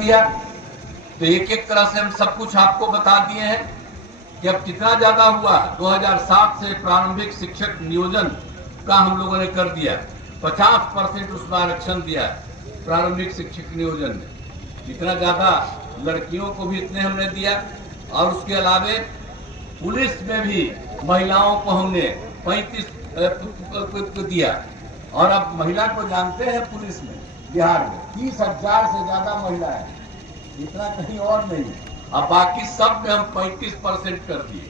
दिया। तो एक एक तरह से हम सब कुछ आपको बता दिए हैं कि अब कितना ज्यादा हुआ। 2007 से प्रारंभिक शिक्षक नियोजन का हम लोगों ने कर दिया, 50% उसमें आरक्षण दिया प्रारंभिक शिक्षक नियोजन में। इतना ज्यादा लड़कियों को भी इतने हमने दिया। और उसके अलावे पुलिस में भी महिलाओं को हमने 35 दिया। और अब महिला को जानते हैं पुलिस में बिहार में 30,000 से ज्यादा महिला है, इतना कहीं और नहीं। अब बाकी सब में हम 35% कर दिए।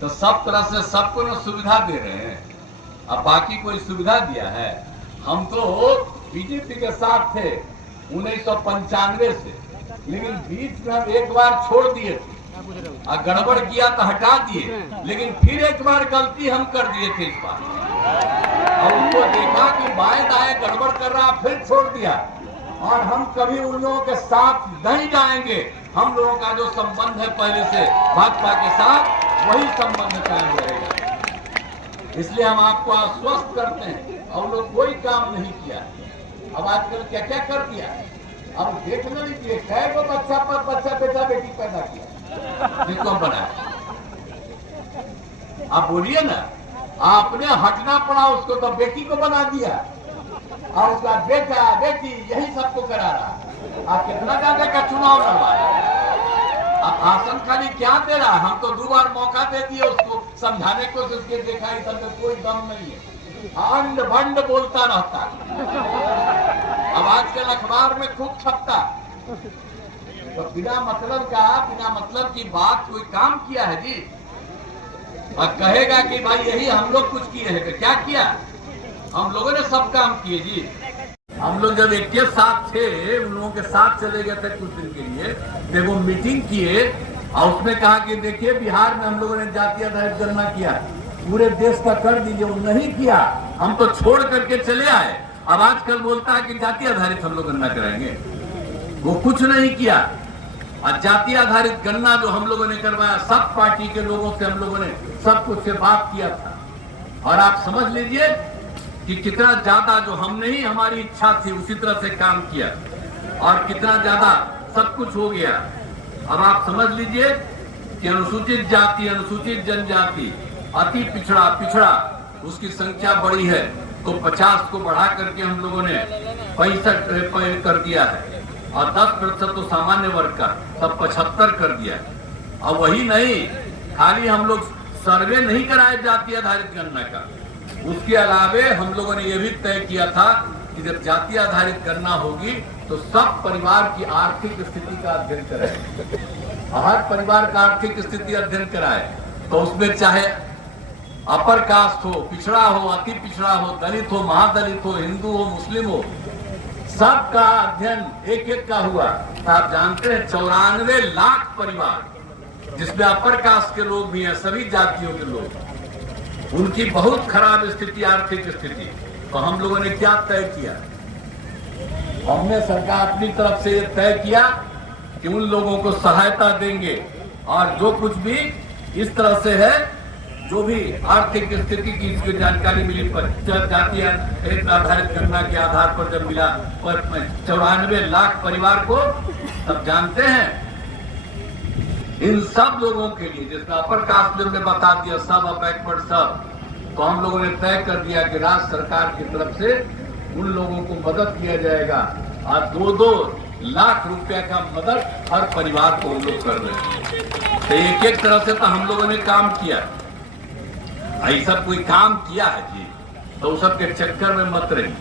तो सब तरह से सबको ना सुविधा दे रहे हैं। अब बाकी कोई सुविधा दिया है? हम तो बीजेपी के साथ थे 1995 से, लेकिन बीच में हम एक बार छोड़ दिए थे, गड़बड़ किया तो हटा दिए, लेकिन फिर एक बार गलती हम कर दिए थे इस बार। और उनको देखा कि बाएं दाएं गड़बड़ कर रहा, फिर छोड़ दिया। और हम कभी उन लोगों के साथ नहीं जाएंगे। हम लोगों का जो संबंध है पहले से भाजपा के साथ, वही संबंध कायम रहेगा। इसलिए हम आपको आश्वस्त करते हैं। और लोग कोई काम नहीं किया। अब आजकल क्या क्या कर दिया, अब देखना लीजिए कै को बच्चा पर बच्चा बेटा बेटी पैदा किया, किसको बनाया? आप बोलिए ना, आपने हटना पड़ा उसको, तो बेटी को बना दिया और उसका बेटा बेटी यही सबको करा रहा। आप कितना ज्यादा का चुनाव लड़वाया? अब भाषण खाली क्या दे रहा? हम तो 2 बार मौका दे दिए उसको समझाने को, उसके देखा ही सब कोई दम नहीं है, अंड भंड बोलता रहता। अब आजकल अखबार में खूब छपता, तो बिना मतलब का, बिना मतलब की बात कोई काम किया है जी? और कहेगा कि भाई यही हम लोग कुछ किए हैं। क्या किया? हम लोगों ने सब काम किए जी। हम लोग जब एक के साथ थे, उन लोगों के साथ चले गए थे कुछ दिन के लिए, तो वो मीटिंग किए और उसमें कहा कि देखिए बिहार में हम लोगों ने जातीय आधारित गणना किया, पूरे देश का कर दीजिए। वो नहीं किया, हम तो छोड़ करके चले आए। अब आजकल बोलता है कि जातीय आधारित हम लोग गणना कराएंगे। वो कुछ नहीं किया। और जातीय आधारित गणना जो हम लोगों ने करवाया, सब पार्टी के लोगों से हम लोगों ने सब कुछ से बात किया था। और आप समझ लीजिए कि कितना ज्यादा जो हमने ही हमारी इच्छा थी उसी तरह से काम किया, और कितना ज्यादा सब कुछ हो गया। अब आप समझ लीजिए कि अनुसूचित जाति, अनुसूचित जनजाति, अति पिछड़ा, पिछड़ा उसकी संख्या बढ़ी है, तो 50 को बढ़ा करके हम लोगों ने 65 कर दिया है। और 10% तो सामान्य वर्ग का, तब 75 कर दिया है। और वही नहीं, खाली हम लोग सर्वे नहीं कराए जातीय आधारित गणना का, उसके अलावे हम लोगों ने यह भी तय किया था कि जब जातीय आधारित गणना होगी तो सब परिवार की आर्थिक स्थिति का अध्ययन कराए। हर परिवार का आर्थिक स्थिति अध्ययन कराए, तो उसमें चाहे अपर कास्ट हो, पिछड़ा हो, अति पिछड़ा हो, दलित हो, महादलित हो, हिंदू हो, मुस्लिम हो, सबका अध्ययन एक एक का हुआ। तो आप जानते हैं 94 लाख परिवार, जिसमें अपर कास्ट के लोग भी हैं, सभी जातियों के लोग, उनकी बहुत खराब स्थिति, आर्थिक स्थिति। तो हम लोगों ने क्या तय किया? हमने सरकार अपनी तरफ से ये तय किया कि उन लोगों को सहायता देंगे, और जो कुछ भी इस तरह से है, जो भी आर्थिक स्थिति की इसकी जानकारी मिली, जातीय आधारित गणना के आधार पर जब मिला 94 लाख परिवार को, तब जानते हैं इन सब लोगों के लिए, जिसमें अपर कास्ट में बता दिया सब, बैकवर्ड सब, तो हम लोगों ने तय कर दिया कि राज्य सरकार की तरफ से उन लोगों को मदद किया जाएगा। और 2-2 लाख रुपया का मदद हर परिवार को हम लोग कर रहे हैं। तो एक एक तरह से तो हम लोगों ने काम किया। ऐसा कोई काम किया है जी, तो सब के चक्कर में मत रहिए,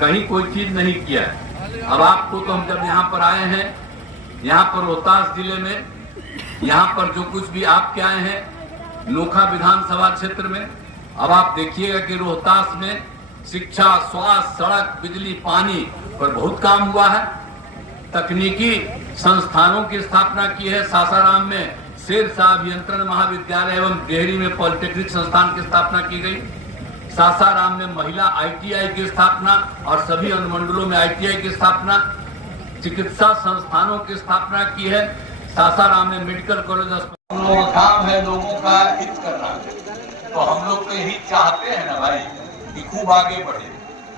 कहीं कोई चीज नहीं किया है। अब आपको तो हम जब यहाँ पर आए हैं, यहाँ पर रोहतास जिले में, यहाँ पर जो कुछ भी आपके आए हैं नोखा विधानसभा क्षेत्र में, अब आप देखिएगा कि रोहतास में शिक्षा, स्वास्थ्य, सड़क, बिजली, पानी पर बहुत काम हुआ है। तकनीकी संस्थानों की स्थापना की है। सासाराम में शेरशाह अभियंत्रण महाविद्यालय एवं डेहरी में पॉलिटेक्निक संस्थान की स्थापना की गई। सासाराम में महिला ITI की स्थापना और सभी अनुमंडलों में ITI की स्थापना। चिकित्सा संस्थानों की स्थापना की है। सासाराम में मेडिकल कॉलेज, अस्पताल। काम है लोगों का हित करना, तो हम लोग तो यही चाहते हैं ना भाई कि खूब आगे बढ़े।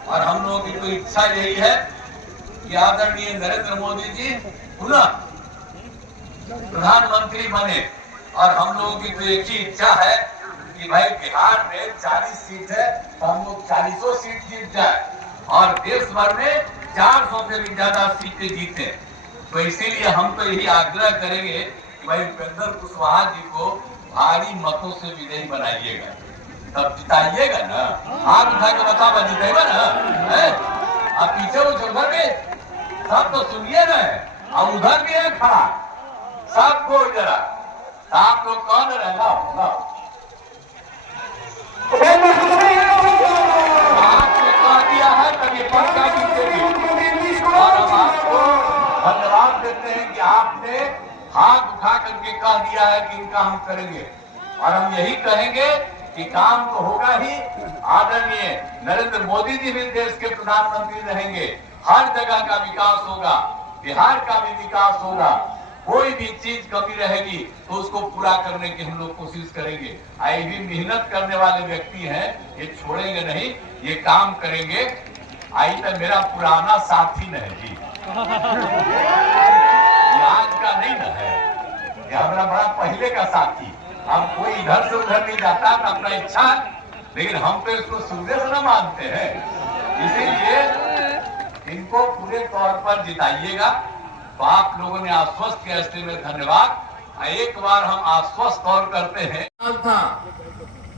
और हम लोगों की तो इच्छा यही है कि कि आदरणीय नरेंद्र मोदी जी पुनः प्रधानमंत्री बने। और हम लोगों की तो एक ही इच्छा है कि भाई बिहार में 40 सीट है तो हम लोग 40 सीट जीत जाए और देश भर में 400 से भी ज्यादा सीटें जीते। तो इसीलिए हम तो यही आग्रह करेंगे कि भाई उपेंद्र कुशवाहा जी को भारी मतों से विजयी बनाइएगा, तब जिताइएगा ना। हाथ उठा के बताओ जितेगा ना। अब पीछे वो उधर भी सब तो सुनिए ना, अब उधर भी है खड़ा सबको जरा। आप लोग कौन रहेगा? आपने कह दिया है तभी पक्का जीतेगी। और हम आपको धन्यवाद देते हैं कि आपने हाथ उठा करके कह दिया है कि इनका हम करेंगे। और हम यही कहेंगे कि काम तो होगा ही। आदरणीय नरेंद्र मोदी जी भी देश के प्रधानमंत्री रहेंगे, हर जगह का विकास होगा, बिहार का भी विकास होगा। कोई भी चीज कमी रहेगी तो उसको पूरा करने की हम लोग कोशिश करेंगे। आई भी मेहनत करने वाले व्यक्ति हैं, ये छोड़ेंगे नहीं, ये काम करेंगे। आई तो मेरा पुराना साथी न है जी, ये आज का नहीं न है, ये हमारा बड़ा पहले का साथी। अब कोई इधर से उधर नहीं जाता तो अपना इच्छा, लेकिन हम तो इसको सूर्य से न मानते हैं। इसीलिए इनको पूरे तौर पर जिताइएगा। तो आप लोगों ने आश्वस्त किया, इसलिए में धन्यवाद। एक बार हम आश्वस्त और करते हैं। था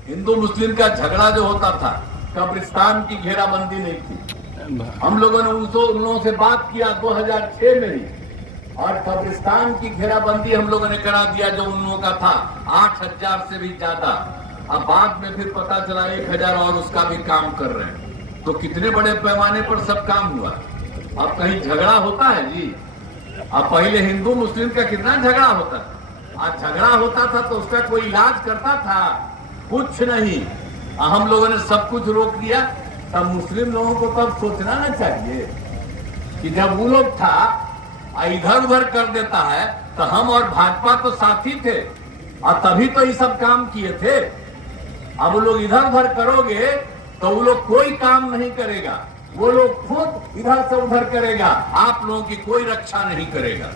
हिंदू मुस्लिम का झगड़ा जो होता था, कब्रिस्तान की घेराबंदी नहीं थी। हम लोगों ने उन लोगों से बात किया 2006 में ही, और कब्रिस्तान की घेराबंदी हम लोगों ने करा दिया जो उन लोगों का था 8000 से भी ज्यादा। अब बाद में फिर पता चला 1000 और उसका भी काम कर रहे हैं। तो कितने बड़े पैमाने पर सब काम हुआ। अब कहीं झगड़ा होता है जी? अब पहले हिंदू मुस्लिम का कितना झगड़ा होता था। आज झगड़ा होता था तो उसका कोई इलाज करता था? कुछ नहीं। हम लोगों ने सब कुछ रोक दिया। तब मुस्लिम लोगों को तब सोचना ना चाहिए कि जब वो लोग था इधर उधर कर देता है तो हम और भाजपा तो साथी थे और तभी तो ये सब काम किए थे। अब वो लोग इधर उधर करोगे तो वो लोग कोई काम नहीं करेगा, वो लोग खुद इधर से उधर करेगा, आप लोगों की कोई रक्षा नहीं करेगा।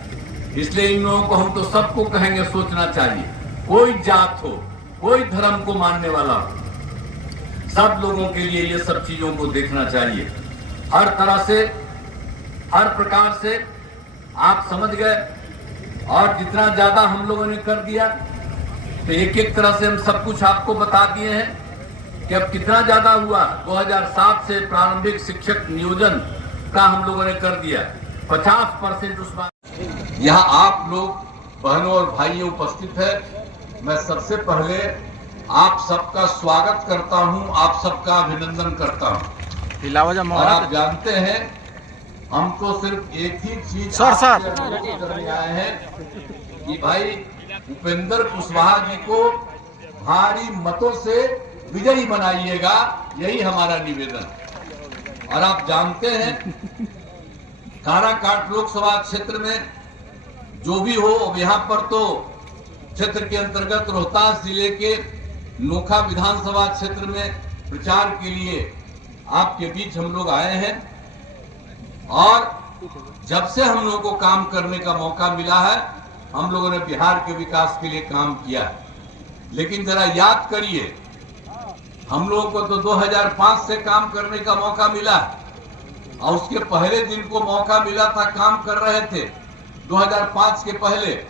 इसलिए इन लोगों को हम तो सबको कहेंगे सोचना चाहिए, कोई जात हो, कोई धर्म को मानने वाला हो, सब लोगों के लिए ये सब चीजों को देखना चाहिए। हर तरह से, हर प्रकार से आप समझ गए। और जितना ज्यादा हम लोगों ने कर दिया तो एक एक तरह से हम सब कुछ आपको बता दिए हैं कि अब कितना ज्यादा हुआ। 2007 से प्रारंभिक शिक्षक नियोजन का हम लोगों ने कर दिया 50% उस बार। यहाँ आप लोग बहनों और भाइयों उपस्थित है। मैं सबसे पहले आप सबका स्वागत करता हूँ, आप सबका अभिनंदन करता हूँ। और आप जानते हैं हम तो सिर्फ एक ही चीज करने आए हैं कि भाई उपेंद्र कुशवाहा जी को भारी मतों से विजयी बनाइएगा, यही हमारा निवेदन। और आप जानते हैं काराकाट लोकसभा क्षेत्र में जो भी हो, अब यहाँ पर तो क्षेत्र के अंतर्गत रोहतास जिले के नोखा विधानसभा क्षेत्र में प्रचार के लिए आपके बीच हम लोग आए हैं। और जब से हम लोगों को काम करने का मौका मिला है, हम लोगों ने बिहार के विकास के लिए काम किया है। लेकिन जरा याद करिए, हम लोगों को तो 2005 से काम करने का मौका मिला और उसके पहले दिन को मौका मिला था, काम कर रहे थे 2005 के पहले।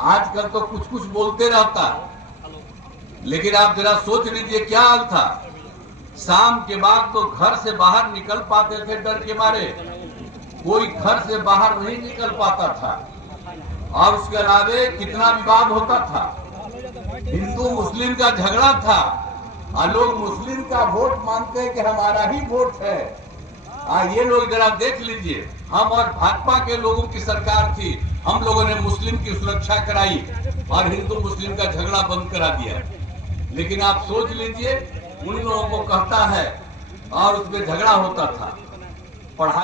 आजकल तो कुछ कुछ बोलते रहता, लेकिन आप जरा सोच लीजिए क्या हाल था। शाम के बाद तो घर से बाहर निकल पाते थे डर के मारे, कोई घर से बाहर नहीं निकल पाता था। और उसके अलावे कितना विवाद होता था, हिंदू मुस्लिम का झगड़ा था और लोग मुस्लिम का वोट मानते हैं कि हमारा ही वोट है। ये लोग जरा देख लीजिए, हम और भाजपा के लोगों की सरकार थी, हम लोगों ने मुस्लिम की सुरक्षा कराई और हिंदू मुस्लिम का झगड़ा बंद करा दिया। लेकिन आप सोच लीजिए, उन लोगों को कहता है और उसमें झगड़ा होता था। पढ़ाई